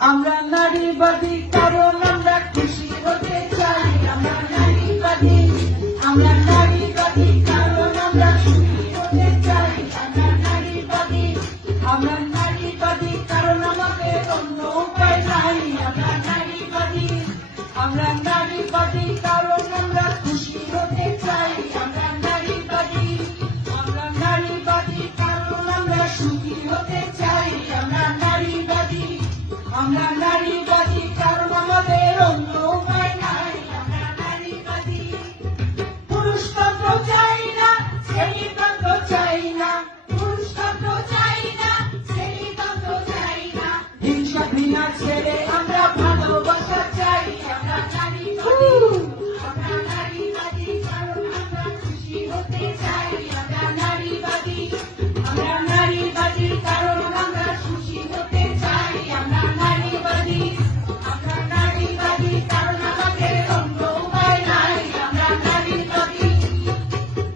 আমরা নারীবাদী কারণ আমরা খুশি হতে চাই। আমরা নারীবাদী, আমরা নারীবাদী কারণ আমরা সুখী হতে চাই। আমরা নারীবাদী, আমরা নারীবাদী কারণ আমাদের অন্য উপায় নাই। আমরা নারীবাদী, আমরা নারীবাদী কারণ আমরা খুশি হতে চাই। আমরা নারীবাদী, আমরা নারীবাদী কারণ আমরা সুখী হতে চাই। আমরা নারীবাদী, আমরা নারীবাদী কারণ আমাদের অন্য উপায় নাই। আমরা নারীবাদী, পুরুষতন্ত্র চাই না, শ্রেণীতন্ত্র চাই না। পুরুষতন্ত্র চাই না, শ্রেণীতন্ত্র চাই না। হিংসা ঘৃণা ছেড়ে আমরা ভালোবাসা চাই। আমরা নারীবাদী, আমরা নারীবাদী কারণ আমরা খুশি হতে চাই। আমরা নারীবাদী, আমরা নারীবাদী কারণ আমরা খুশি হতে চাই। আমরা নারীবাদী, আমরা নারীবাদী কারণ আমাদের অন্য উপায় নাই। আমরা নারীবাদী,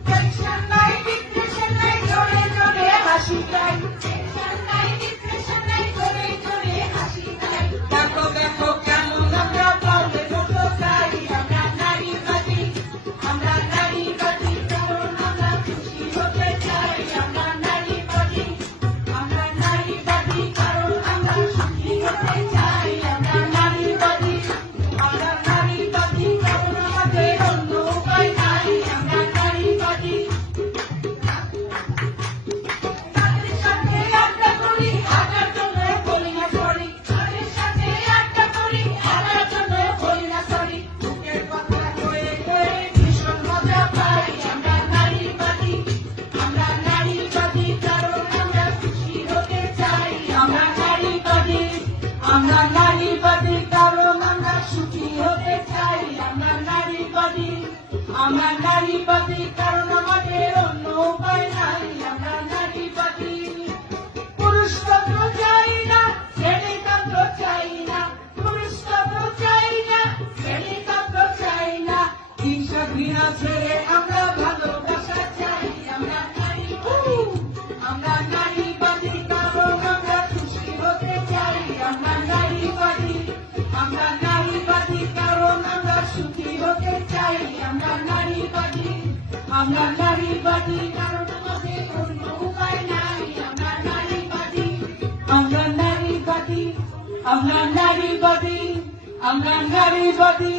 টেনশন নাই, ডিপ্রেশন নাই, জোরে জোরে হাসি চাই। টেনশন নাই, ডিপ্রেশন নাই, জোরে জোরে হাসি চাই। দেখো দেখো কেমন আমরা পাওলে মতো চাই। আমরা নারীবাদী, আমরা নারীবাদী কারণ আমরা খুশি হতে চাই। আমরা নারীবাদী, আমরা নারীবাদী কারণ আমরা সুখী হতে চাই। আমরা নারীবাদী, আমরা নারীবাদী কারণ আমাদের অন্য উপায় নাই। আমরা নারীবাদী, তাদের সাথে আড্ডা করি, হাজার জন্য বলি না সরি। তাদের সাথে আড্ডা করি, হাজার জন্য বলি না সরি। বুকের কথা কয়ে কয়ে ভীষণ মজা পাই। আমরা নারীবাদী, আমরা নারীবাদী কারণ আমরা খুশি হতে চাই। আমরা নারীবাদী, আমরা নারীবাদী কারণ আমরা সুখী হতে চাই। আমরা নারীবাদী, আমরা নারীবাদী কারণ আমাদের অন্য উপায় নাই। আমরা নারীবাদী, পুরুষতন্ত্র চাই না, শ্রেণীতন্ত্র চাই না। পুরুষতন্ত্র চাই না, শ্রেণীতন্ত্র চাই না। হিংসা ঘৃণা ছেড়ে আমরা ভালোবাসা চাই। আমরা নারীবাদী, আমরা নারীবাদী কারণ আমরা খুশি হতে চাই। আমরা নারীবাদী, আমরা নারীবাদী কারণ আমরা সুখী হতে চাই। আমরা নারীবাদী, আমরা নারীবাদী কারণ আমাদের অন্য উপায় নাই। আমরা নারীবাদী, আমরা নারীবাদী, আমরা নারীবাদী, আমরা নারীবাদী।